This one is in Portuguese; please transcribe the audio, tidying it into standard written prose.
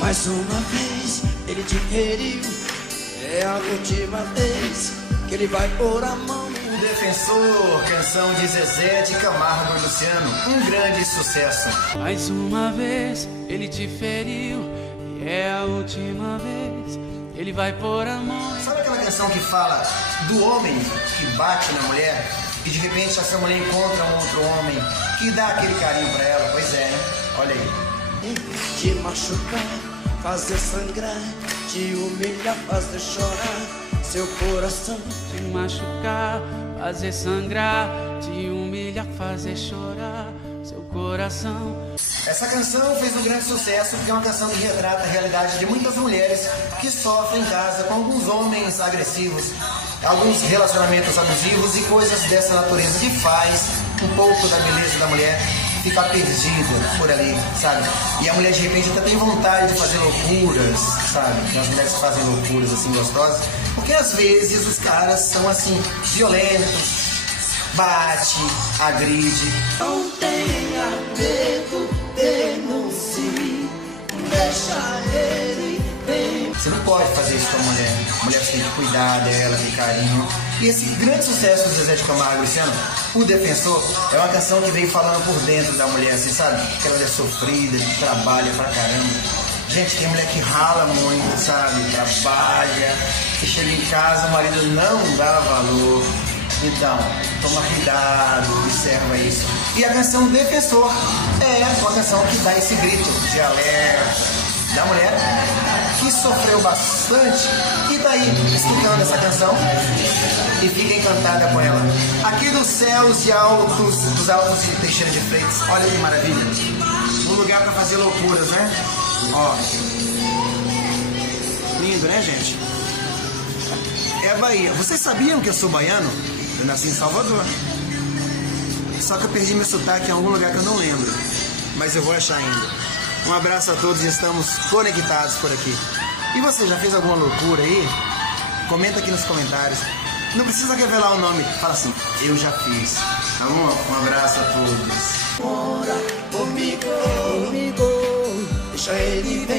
Mais uma vez ele te feriu, é a última vez que ele vai pôr a mão no Defensor, canção de Zezé de Camargo e Luciano, um grande sucesso. Mais uma vez ele te feriu, e é a última vez ele vai pôr a mão. Sabe aquela canção que fala do homem que bate na mulher e de repente essa mulher encontra um outro homem que dá aquele carinho pra ela? Pois é, hein? Olha aí. te machucar, fazer sangrar, te humilhar, fazer chorar seu coração. Te machucar, fazer sangrar, te humilhar, fazer chorar seu coração. Essa canção fez um grande sucesso porque é uma canção que retrata a realidade de muitas mulheres que sofrem em casa com alguns homens agressivos, alguns relacionamentos abusivos e coisas dessa natureza que faz um pouco da beleza da mulher ficar perdida por ali, sabe? E a mulher de repente até tem vontade de fazer loucuras, sabe? As mulheres que fazem loucuras assim gostosas, porque às vezes os caras são assim, violentos, bate, agride. Não tenha medo, denuncie, deixa ele bem. Você não pode fazer isso com a mulher. A mulher você tem que cuidar dela, ter carinho. E esse grande sucesso do Zezé de Camargo e Luciano, O Defensor, é uma canção que veio falando por dentro da mulher, assim, sabe? Que ela é sofrida, que trabalha pra caramba. Gente, tem mulher que rala muito, sabe? Trabalha, que chega em casa, o marido não dá valor. Então, toma cuidado, observa isso. E a canção Defensor é uma canção que dá esse grito de alerta da mulher que sofreu bastante e tá aí escutando essa canção e fica encantada com ela. Aqui dos céus e altos, dos altos de Teixeira de Freitas, olha que maravilha. Um lugar pra fazer loucuras, né? Ó. Lindo, né, gente? É a Bahia. Vocês sabiam que eu sou baiano? Eu nasci em Salvador. Só que eu perdi meu sotaque em algum lugar que eu não lembro. Mas eu vou achar ainda. Um abraço a todos e estamos conectados por aqui. E você, já fez alguma loucura aí? Comenta aqui nos comentários. Não precisa revelar o nome. Fala assim, eu já fiz. Tá bom? Um abraço a todos. Mora comigo, deixa ele bem.